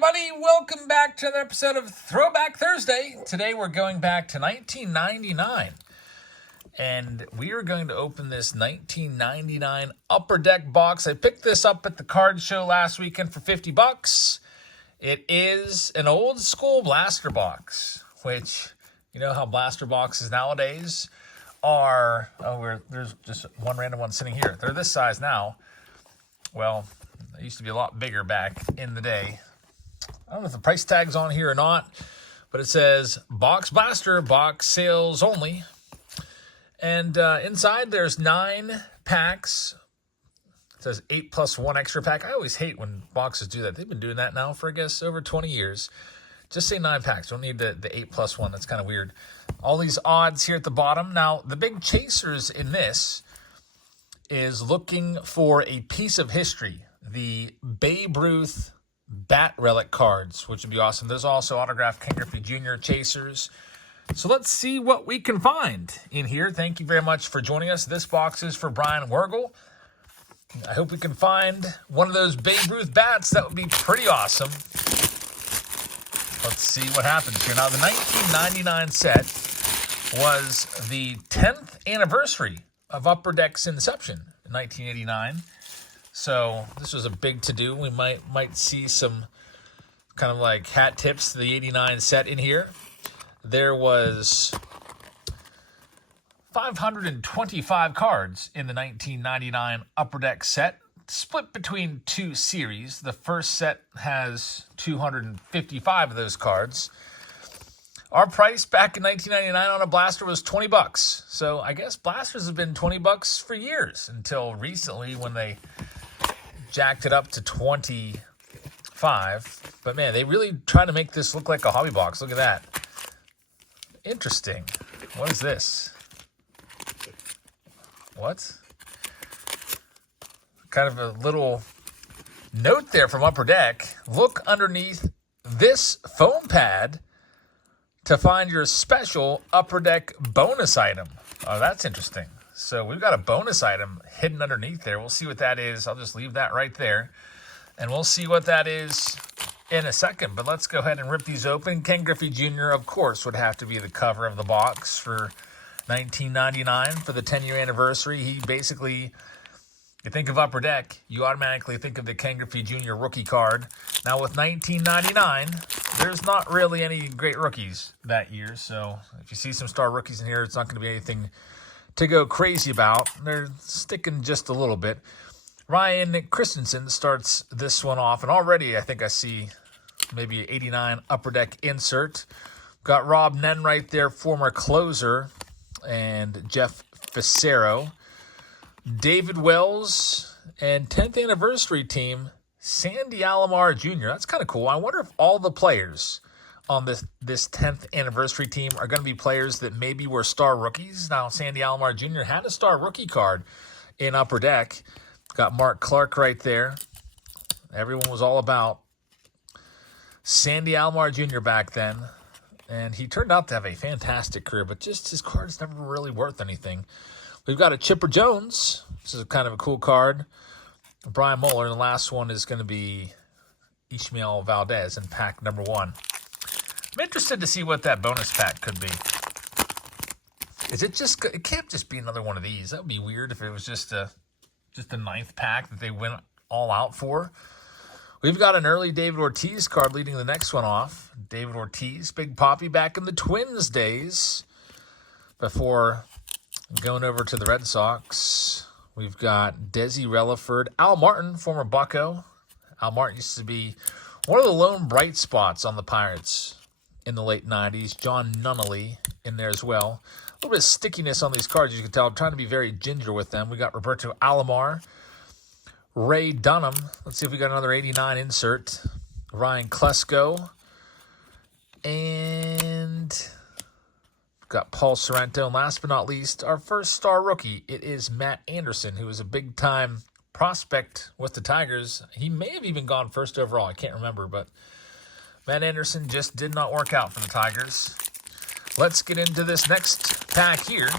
everybody. Welcome back to another episode of Throwback Thursday. Today we're going back to 1999. And we are going to open this 1999 Upper Deck box. I picked this up at the card show last weekend for $50. It is an old school blaster box, which, you know how blaster boxes nowadays are. There's just one random one sitting here. They're this size now. Well, they used to be a lot bigger back in the day. I don't know if the price tag's on here or not, but it says box blaster, box sales only. And inside there's 9 packs. It says 8 plus 1 extra pack. I always hate when boxes do that. They've been doing that now for, I guess, over 20 years. Just say 9 packs. Don't need the 8 plus 1. That's kind of weird. All these odds here at the bottom. Now, the big chasers in this is looking for a piece of history. The Babe Ruth bat relic cards, which would be awesome. There's also autographed Ken Griffey Jr. chasers. So let's see what we can find in here. Thank you very much for joining us. This box is for Brian Wergel. I hope we can find one of those Babe Ruth bats. That would be pretty awesome. Let's see what happens here. Now, the 1999 set was the 10th anniversary of Upper Deck's inception in 1989. So this was a big to-do. We might see some kind of like hat tips to the 89 set in here. There was 525 cards in the 1999 Upper Deck set, split between 2 series. The first set has 255 of those cards. Our price back in 1999 on a blaster was $20. So I guess blasters have been $20 for years until recently when they jacked it up to 25. But man, they really try to make this look like a hobby box. Look at that. Interesting. What is this? What? Kind of a little note there from Upper Deck. Look underneath this foam pad to find your special Upper Deck bonus item. Oh, that's interesting. So we've got a bonus item hidden underneath there. We'll see what that is. I'll just leave that right there. And we'll see what that is in a second. But let's go ahead and rip these open. Ken Griffey Jr., of course, would have to be the cover of the box for 1999 for the 10-year anniversary. He basically, you think of Upper Deck, you automatically think of the Ken Griffey Jr. rookie card. Now with 1999, there's not really any great rookies that year. So if you see some star rookies in here, it's not going to be anything to go crazy about. They're sticking just a little bit. Ryan Christensen starts this one off, and already I think I see maybe an 89 Upper Deck insert. Got Rob Nen right there, former closer, and Jeff Facero. David Wells and 10th anniversary team, Sandy Alomar Jr. That's kind of cool. I wonder if all the players on this 10th anniversary team are going to be players that maybe were star rookies. Now, Sandy Alomar Jr. had a star rookie card in Upper Deck. Got Mark Clark right there. Everyone was all about Sandy Alomar Jr. back then. And he turned out to have a fantastic career, but just his card's never really worth anything. We've got a Chipper Jones. This is kind of a cool card. Brian Mueller. And the last one is going to be Ishmael Valdez in pack number 1. I'm interested to see what that bonus pack could be. It can't just be another one of these. That would be weird if it was just a 9th pack that they went all out for. We've got an early David Ortiz card leading the next one off. David Ortiz, Big Poppy back in the Twins days before going over to the Red Sox. We've got Desi Relaford, Al Martin, former Bucco. Al Martin used to be one of the lone bright spots on the Pirates in the late 90s. John Nunnally in there as well. A little bit of stickiness on these cards, you can tell. I'm trying to be very ginger with them. We got Roberto Alomar, Ray Dunham. Let's see if we got another 89 insert. Ryan Klesko. And got Paul Sorrento. And last but not least, our first star rookie. It is Matt Anderson, who is a big-time prospect with the Tigers. He may have even gone first overall. I can't remember, but Matt Anderson just did not work out for the Tigers. Let's get into this next pack here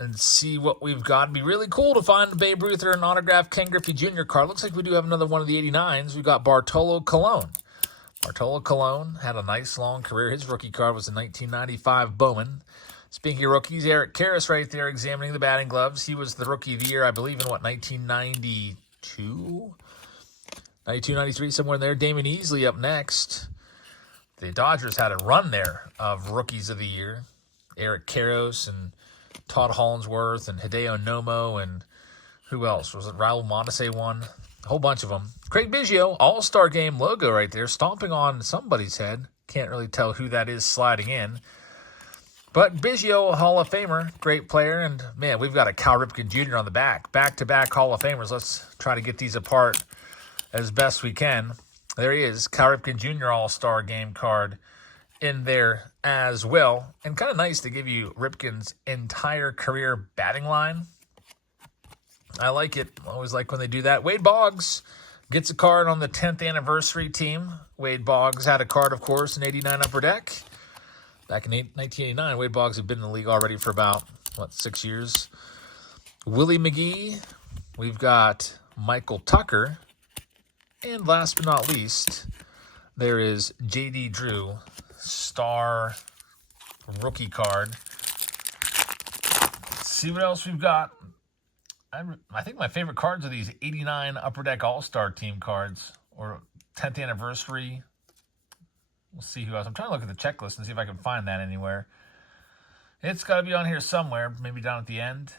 and see what we've got. It'd be really cool to find a Babe Ruth or an autographed Ken Griffey Jr. card. Looks like we do have another one of the 89s. We've got Bartolo Colon. Bartolo Colon had a nice long career. His rookie card was a 1995 Bowman. Speaking of rookies, Eric Karras right there examining the batting gloves. He was the rookie of the year, I believe, in 1992? 92, 93, somewhere in there. Damon Easley up next. The Dodgers had a run there of rookies of the year. Eric Karras and Todd Hollinsworth and Hideo Nomo and who else? Was it Raul Mondesi one? A whole bunch of them. Craig Biggio, All-Star Game logo right there, stomping on somebody's head. Can't really tell who that is sliding in. But Biggio, Hall of Famer, great player. And, man, we've got a Cal Ripken Jr. on the back. Back-to-back Hall of Famers. Let's try to get these apart as best we can. There he is, Cal Ripken Jr. All-Star Game card in there as well. And kind of nice to give you Ripken's entire career batting line. I like it. Always like when they do that. Wade Boggs gets a card on the 10th anniversary team. Wade Boggs had a card, of course, in 89 Upper Deck. Back in 1989, Wade Boggs had been in the league already for about, 6 years. Willie McGee. We've got Michael Tucker. And last but not least, there is J.D. Drew, star rookie card. Let's see what else we've got. I think my favorite cards are these 89 Upper Deck All-Star Team cards, or 10th anniversary. We'll see who else. I'm trying to look at the checklist and see if I can find that anywhere. It's got to be on here somewhere, maybe down at the end.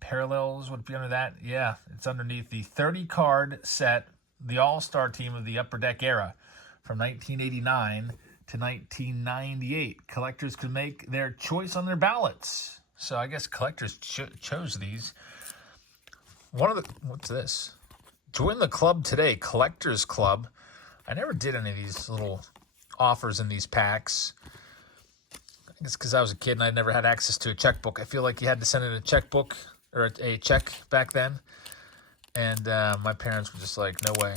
Parallels would be under that. Yeah, it's underneath the 30-card set, the All-Star Team of the Upper Deck era from 1989 to 1998. Collectors could make their choice on their ballots. So I guess collectors chose these. What's this? Join the club today, Collectors Club. I never did any of these little offers in these packs. I guess because I was a kid and I never had access to a checkbook. I feel like you had to send in a checkbook or a check back then. And my parents were just like, no way.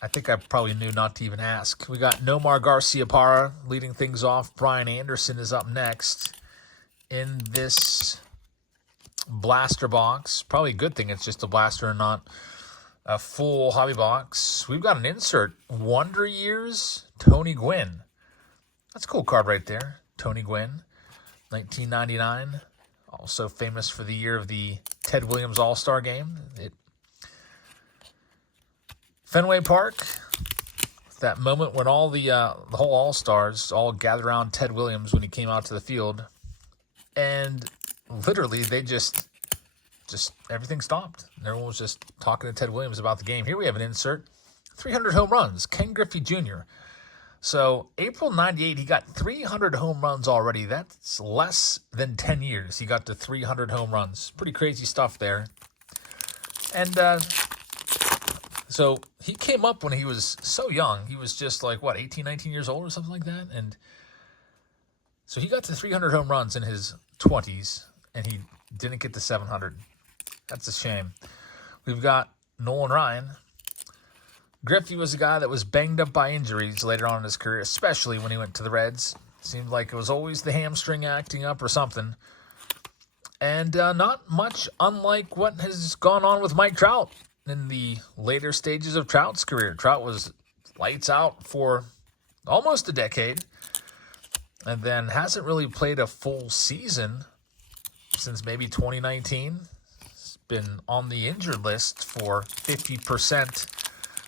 I think I probably knew not to even ask. We got Nomar Garciaparra leading things off. Brian Anderson is up next in this blaster box. Probably a good thing it's just a blaster and not a full hobby box. We've got an insert. Wonder Years, Tony Gwynn. That's a cool card right there. Tony Gwynn, 1999. Also famous for the year of the Ted Williams All-Star Game at Fenway Park. That moment when all the whole All-Stars all gathered around Ted Williams when he came out to the field. And literally they just everything stopped. Everyone was just talking to Ted Williams about the game. Here we have an insert. 300 home runs, Ken Griffey Jr. So April 98, he got 300 home runs already. That's less than 10 years. He got to 300 home runs. Pretty crazy stuff there. And so he came up when he was so young. He was just like, 18, 19 years old or something like that? And so he got to 300 home runs in his 20s, and he didn't get to 700. That's a shame. We've got Nolan Ryan. Griffey was a guy that was banged up by injuries later on in his career, especially when he went to the Reds. Seemed like it was always the hamstring acting up or something. And not much unlike what has gone on with Mike Trout in the later stages of Trout's career. Trout was lights out for almost a decade and then hasn't really played a full season since maybe 2019. He's been on the injured list for 50%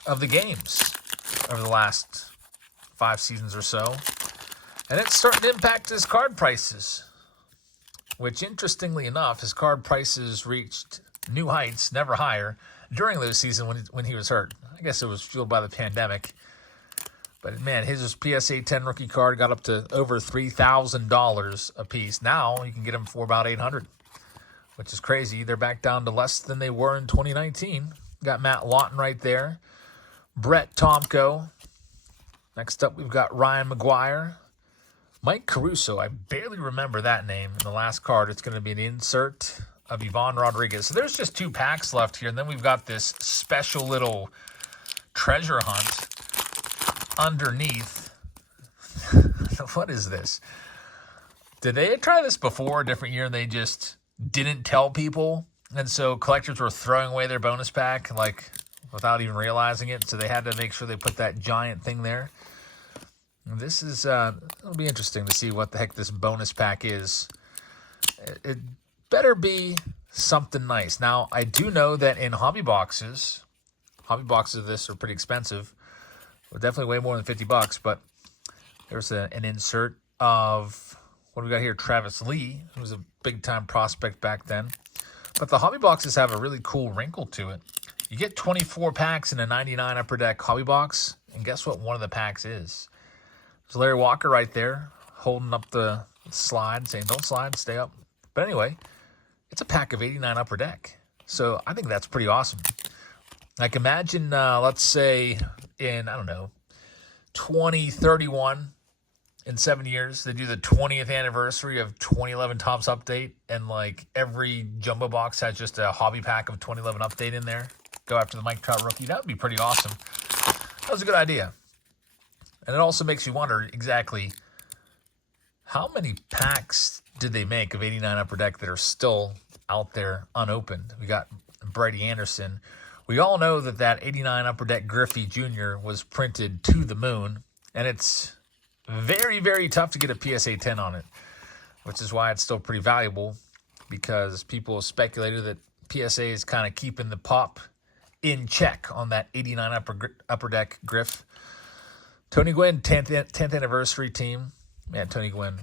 of the games over the last 5 seasons or so. And it's starting to impact his card prices, which, interestingly enough, his card prices reached new heights, never higher, during those seasons when he was hurt. I guess it was fueled by the pandemic. But, man, his PSA 10 rookie card got up to over $3,000 a piece. Now you can get them for about $800, which is crazy. They're back down to less than they were in 2019. Got Matt Lawton right there. Brett Tomko. Next up, we've got Ryan McGuire. Mike Caruso. I barely remember that name. In the last card, it's going to be an insert of Ivan Rodriguez. So there's just 2 packs left here. And then we've got this special little treasure hunt underneath. What is this? Did they try this before, a different year, and they just didn't tell people? And so collectors were throwing away their bonus pack like without even realizing it. So they had to make sure they put that giant thing there. And this is, it'll be interesting to see what the heck this bonus pack is. It better be something nice. Now, I do know that in hobby boxes of this are pretty expensive. Well, definitely way more than $50, but there's an insert of, what do we got here? Travis Lee, who was a big-time prospect back then. But the hobby boxes have a really cool wrinkle to it. You get 24 packs in a 99 Upper Deck hobby box, and guess what one of the packs is? There's Larry Walker right there, holding up the slide, saying, don't slide, stay up. But anyway, it's a pack of 89 Upper Deck. So I think that's pretty awesome. Like imagine, let's say in, I don't know, 2031, in 7 years, they do the 20th anniversary of 2011 Topps Update, and like every jumbo box has just a hobby pack of 2011 Update in there. Go after the Mike Trout rookie. That would be pretty awesome. That was a good idea. And it also makes you wonder exactly how many packs did they make of 89 Upper Deck that are still out there unopened. We got Brady Anderson. We all know that that 89 Upper Deck Griffey Jr. was printed to the moon, and it's very, very tough to get a PSA 10 on it, which is why it's still pretty valuable, because people have speculated that PSA is kind of keeping the pop in check on that 89 Upper Deck Griff. Tony Gwynn, 10th anniversary team. Man, Tony Gwynn,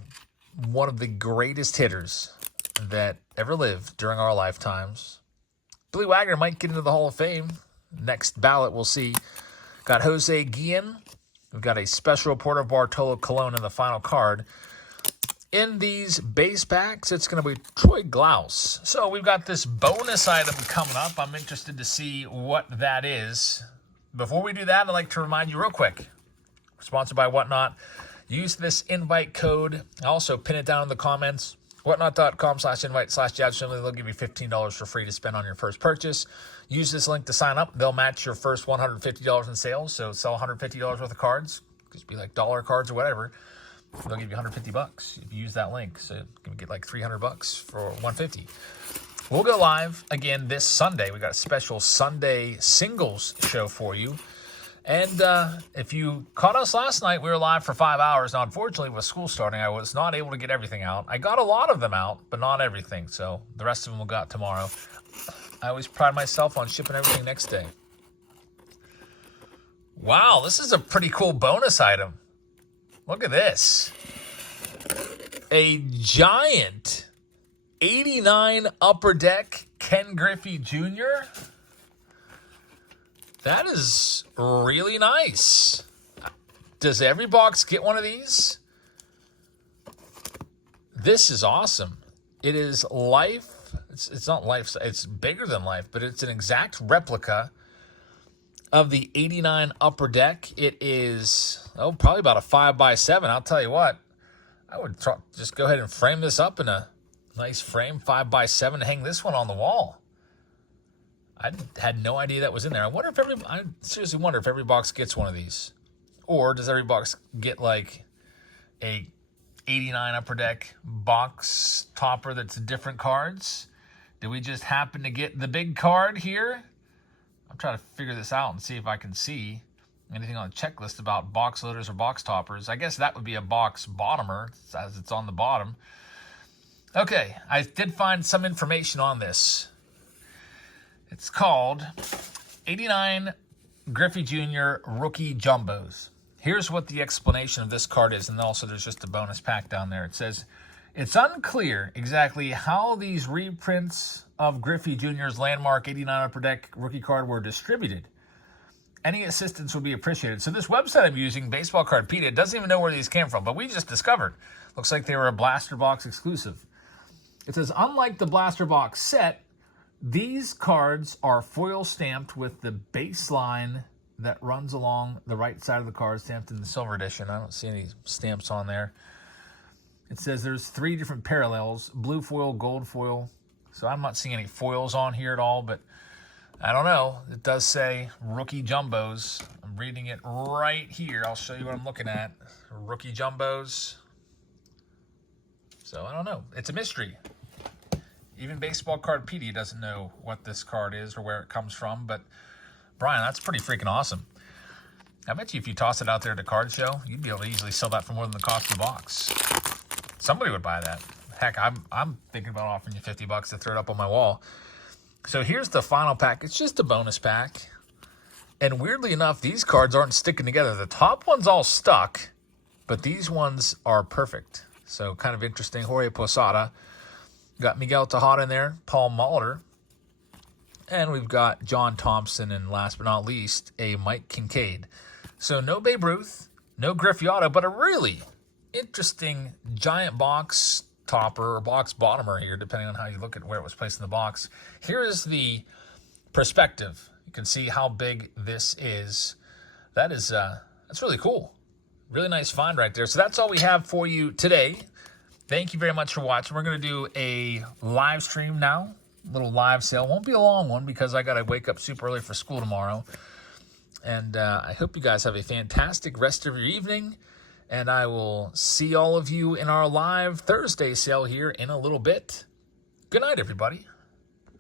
one of the greatest hitters that ever lived during our lifetimes. Billy Wagner might get into the Hall of Fame. Next ballot, we'll see. Got Jose Guillen. We've got a special report of Bartolo Colon in the final card. In these base packs, it's going to be Troy Glaus. So we've got this bonus item coming up. I'm interested to see what that is. Before we do that, I'd like to remind you real quick. We're sponsored by Whatnot. Use this invite code. I'll also pin it down in the comments. Whatnot.com/invite/Jazz. They'll give you $15 for free to spend on your first purchase. Use this link to sign up. They'll match your first $150 in sales. So sell $150 worth of cards. Just be like dollar cards or whatever. They'll give you $150 if you use that link. So you can get like $300 for $150. We'll go live again this Sunday. We got a special Sunday singles show for you. And if you caught us last night, we were live for 5 hours. Now, unfortunately, with school starting, I was not able to get everything out. I got a lot of them out, but not everything. So the rest of them we'll got tomorrow. I always pride myself on shipping everything next day. Wow, this is a pretty cool bonus item. Look at this. A giant 89 Upper Deck Ken Griffey Jr. That is really nice. Does every box get one of these? This is awesome. It is life. It's not life. It's bigger than life, but it's an exact replica of the 89 Upper Deck. It is, probably about a 5x7. I'll tell you what. I would just go ahead and frame this up in a nice frame, 5x7, and hang this one on the wall. I had no idea that was in there. I seriously wonder if every box gets one of these. Or does every box get like a 89 Upper Deck box topper that's different cards? Did we just happen to get the big card here? I'm trying to figure this out and see if I can see anything on the checklist about box loaders or box toppers. I guess that would be a box bottomer, as it's on the bottom. Okay, I did find some information on this. It's called 89 Griffey Jr. Rookie Jumbos. Here's what the explanation of this card is, and also there's just a bonus pack down there. It says, it's unclear exactly how these reprints of Griffey Jr.'s landmark 89 Upper Deck rookie card were distributed. Any assistance would be appreciated. So this website I'm using, Baseball Cardpedia, doesn't even know where these came from, but we just discovered. Looks like they were a Blaster Box exclusive. It says, unlike the Blaster Box set, these cards are foil stamped with the baseline that runs along the right side of the card, stamped in the silver edition. I don't see any stamps on there. It says there's 3 different parallels, blue foil, gold foil. So I'm not seeing any foils on here at all, but I don't know. It does say Rookie Jumbos. I'm reading it right here. I'll show you what I'm looking at. Rookie Jumbos. So I don't know. It's a mystery. Even Baseball Cardpedia doesn't know what this card is or where it comes from, but Brian, that's pretty freaking awesome. I bet you if you toss it out there at a card show, you'd be able to easily sell that for more than the cost of the box. Somebody would buy that. Heck, I'm thinking about offering you $50 to throw it up on my wall. So here's the final pack. It's just a bonus pack. And weirdly enough, these cards aren't sticking together. The top one's all stuck, but these ones are perfect. So kind of interesting. Jorge Posada. Got Miguel Tejada in there, Paul Molitor. And we've got John Thompson, and last but not least, a Mike Kincaid. So no Babe Ruth, no Griffey Auto, but a really interesting giant box topper or box bottomer here, depending on how you look at where it was placed in the box. Here is the perspective. You can see how big this is. That's really cool. Really nice find right there. So that's all we have for you today. Thank you very much for watching. We're going to do a live stream now, a little live sale. Won't be a long one because I got to wake up super early for school tomorrow. And I hope you guys have a fantastic rest of your evening. And I will see all of you in our live Thursday sale here in a little bit. Good night, everybody.